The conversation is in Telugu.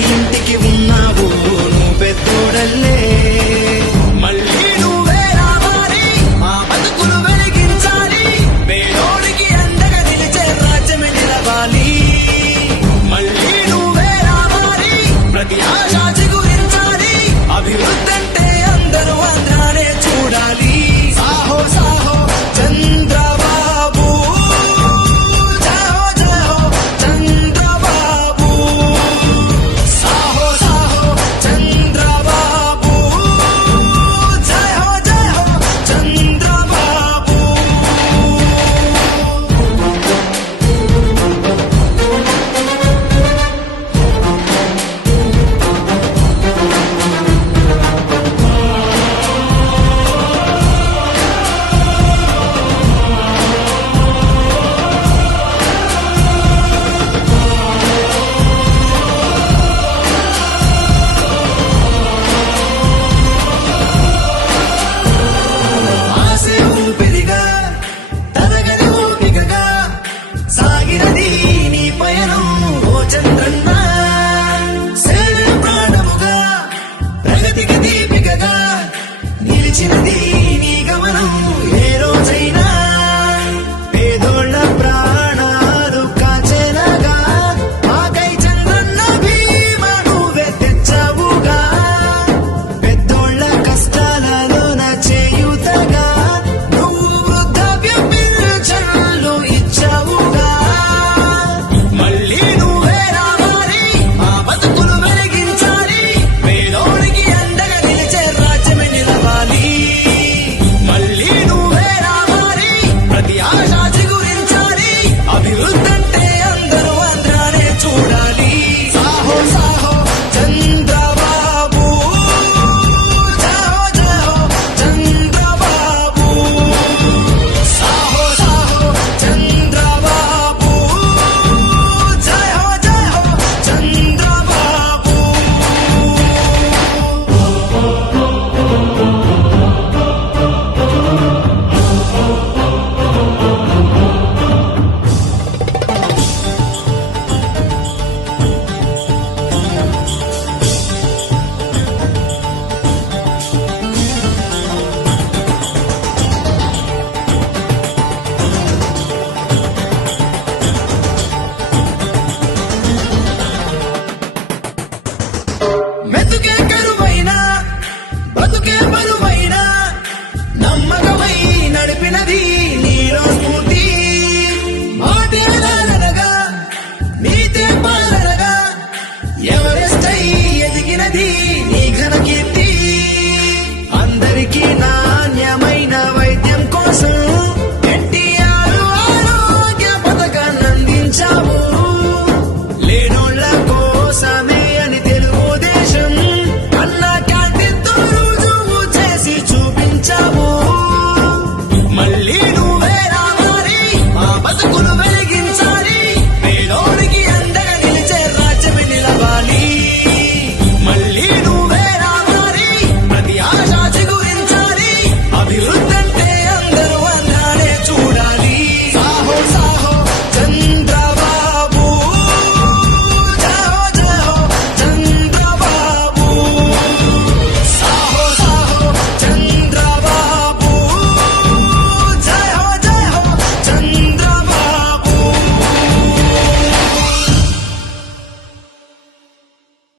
Hay gente que un సాగినది నీ పయనం ఓ చంద్రన్న. సేవే ప్రాణముగా ప్రగతికి దీపికగా నిలిచినది నీ గమనం. juro ver